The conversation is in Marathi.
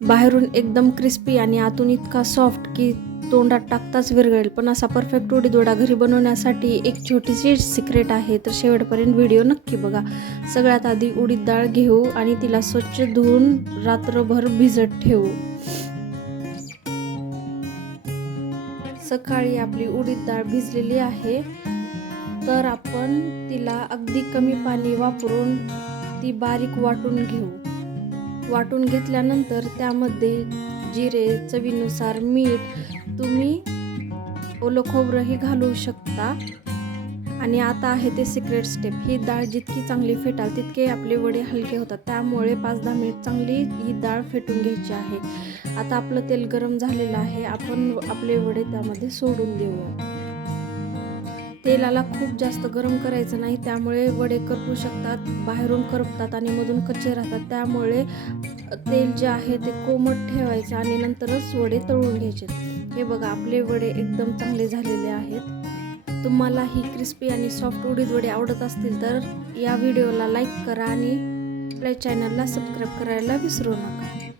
बाहेरून एकदम क्रिस्पी आणि आतून इतका सॉफ्ट की तोंडात टाकताच विरघळेल. पण असा परफेक्ट उडीद वडा घरी बनवण्यासाठी एक छोटीशी सिक्रेट आहे, तर शेवटपर्यंत व्हिडिओ नक्की बघा. सगळ्यात आधी उडीद डाळ घेऊ आणि तिला स्वच्छ धुवून रात्रभर भिजत ठेवू. सकाळी आपली उडीद डाळ भिजलेली आहे, तर आपण तिला अगदी कमी पाणी वापरून ती बारीक वाटून घेऊ. वाटून घेतल्यानंतर त्यामध्ये जिरे, चवीनुसार मीठ, तुम्ही ओलं खोबरंही घालू शकता. आणि आता आहे ते सिक्रेट स्टेप. ही डाळ जितकी चांगली फेटाल तितके आपले वडे हलके होतात, त्यामुळे 5-10 मिनिट चांगली ही डाळ फेटून घ्यायची आहे. आता आपलं तेल गरम झालेलं आहे, आपण आपले वडे त्यामध्ये सोडून देऊया. तेलाला खूप जास्त गरम करायचं नाही, त्यामुळे वडे करपू शकतात, बाहेरून करपतात आणि मधून कच्चे राहतात. त्यामुळे तेल जे आहे ते कोमट ठेवायचं आणि नंतरच वडे तळून घ्यायचे. हे बघा, आपले वडे एकदम चांगले झालेले आहेत. तुम्हाला ही क्रिस्पी आणि सॉफ्ट उडीद वडे आवडत असतील तर या व्हिडिओला लाईक करा आणि आपल्या चॅनलला सबस्क्राईब करायला विसरू नका.